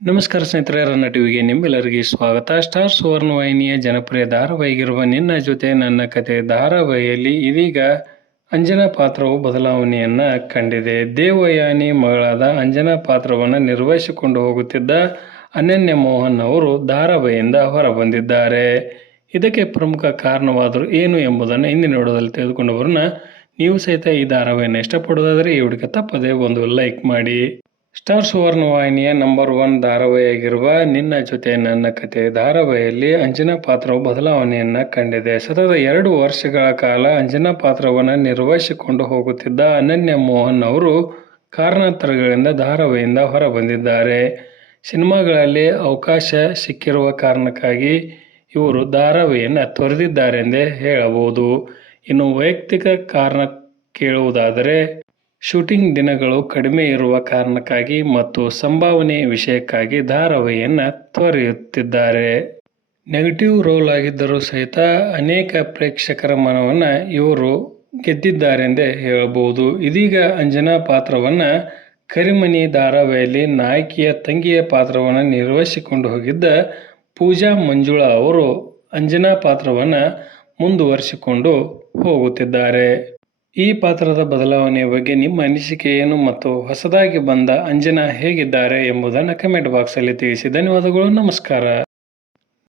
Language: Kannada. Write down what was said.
ನಮಸ್ಕಾರ ಸ್ನೇಹಿತರೆ, ರನ್ನ ಟಿವಿಗೆ ನಿಮ್ಮೆಲ್ಲರಿಗೆ ಸ್ವಾಗತ. ಸ್ಟಾರ್ ಸುವರ್ಣ ವಾಹಿನಿಯ ಜನಪ್ರಿಯ ಧಾರಾವಾಹಿಗಿರುವ ನಿನ್ನ ಜೊತೆ ನನ್ನ ಕತೆ ಧಾರಾವಾಹಿಯಲ್ಲಿ ಇದೀಗ ಅಂಜನಾ ಪಾತ್ರವು ಬದಲಾವಣೆಯನ್ನ ಕಂಡಿದೆ. ದೇವಯಾನಿ ಮಗಳಾದ ಅಂಜನಾ ಪಾತ್ರವನ್ನು ನಿರ್ವಹಿಸಿಕೊಂಡು ಹೋಗುತ್ತಿದ್ದ ಅನನ್ಯ ಮೋಹನ್ ಅವರು ಧಾರಾವಾಹಿಯಿಂದ ಹೊರಬಂದಿದ್ದಾರೆ. ಇದಕ್ಕೆ ಪ್ರಮುಖ ಕಾರಣವಾದರೂ ಏನು ಎಂಬುದನ್ನು ಇಂದಿನ ವಿಡಿಯೋದಲ್ಲಿ ತೆಗೆದುಕೊಂಡು ಬರೋಣ. ನೀವು ಸಹಿತ ಈ ಧಾರಾವಾಹಿಯನ್ನು ಇಷ್ಟಪಡೋದಾದರೆ ಈ ವಿಡಿಯೋಗೆ ತಪ್ಪದೆ ಒಂದು ಲೈಕ್ ಮಾಡಿ. ಸ್ಟಾರ್ ಸುವರ್ಣ ವಾಹಿನಿಯ ನಂಬರ್ 1 ಧಾರಾವಾಹಿಯಾಗಿರುವ ನಿನ್ನ ಜೊತೆ ನನ್ನ ಕತೆ ಧಾರಾವಾಹಿಯಲ್ಲಿ ಅಂಜನಾ ಪಾತ್ರವು ಬದಲಾವಣೆಯನ್ನ ಕಂಡಿದೆ. ಸತತ 2 ವರ್ಷಗಳ ಕಾಲ ಅಂಜನಾ ಪಾತ್ರವನ್ನು ನಿರ್ವಹಿಸಿಕೊಂಡು ಹೋಗುತ್ತಿದ್ದ ಅನನ್ಯ ಮೋಹನ್ ಅವರು ಕಾರಣಾಂತರಗಳಿಂದ ಧಾರಾವಾಹಿಯಿಂದ ಹೊರಬಂದಿದ್ದಾರೆ. ಸಿನಿಮಾಗಳಲ್ಲಿ ಅವಕಾಶ ಸಿಕ್ಕಿರುವ ಕಾರಣಕ್ಕಾಗಿ ಇವರು ಧಾರಾವಾಹಿಯನ್ನು ತೊರೆದಿದ್ದಾರೆಂದೇ ಹೇಳಬಹುದು. ಇನ್ನು ವೈಯಕ್ತಿಕ ಕಾರಣ ಕೇಳುವುದಾದರೆ ಶೂಟಿಂಗ್ ದಿನಗಳು ಕಡಿಮೆ ಇರುವ ಕಾರಣಕ್ಕಾಗಿ ಮತ್ತು ಸಂಭಾವನೆ ವಿಷಯಕ್ಕಾಗಿ ಧಾರಾವಾಹಿಯನ್ನು ತೊರೆಯುತ್ತಿದ್ದಾರೆ. ನೆಗೆಟಿವ್ ರೋಲ್ ಆಗಿದ್ದರೂ ಸಹಿತ ಅನೇಕ ಪ್ರೇಕ್ಷಕರ ಮನವನ್ನು ಇವರು ಗೆದ್ದಿದ್ದಾರೆಂದೇ ಹೇಳಬಹುದು. ಇದೀಗ ಅಂಜನಾ ಪಾತ್ರವನ್ನು ಕರಿಮನಿ ಧಾರಾವಾಹಿಯಲ್ಲಿ ನಾಯಕಿಯ ತಂಗಿಯ ಪಾತ್ರವನ್ನು ನಿರ್ವಹಿಸಿಕೊಂಡು ಹೋಗಿದ್ದ ಪೂಜಾ ಮಂಜುಳಾ ಅವರು ಅಂಜನಾ ಪಾತ್ರವನ್ನು ಮುಂದುವರಿಸಿಕೊಂಡು ಹೋಗುತ್ತಿದ್ದಾರೆ. ಈ ಪಾತ್ರದ ಬದಲಾವಣೆಯ ಬಗ್ಗೆ ನಿಮ್ಮ ಅನಿಸಿಕೆ ಏನು ಮತ್ತು ಹೊಸದಾಗಿ ಬಂದ ಅಂಜನಾ ಹೇಗಿದ್ದಾರೆ ಎಂಬುದನ್ನು ಕಮೆಂಟ್ ಬಾಕ್ಸಲ್ಲಿ ತಿಳಿಸಿ. ಧನ್ಯವಾದಗಳು. ನಮಸ್ಕಾರ.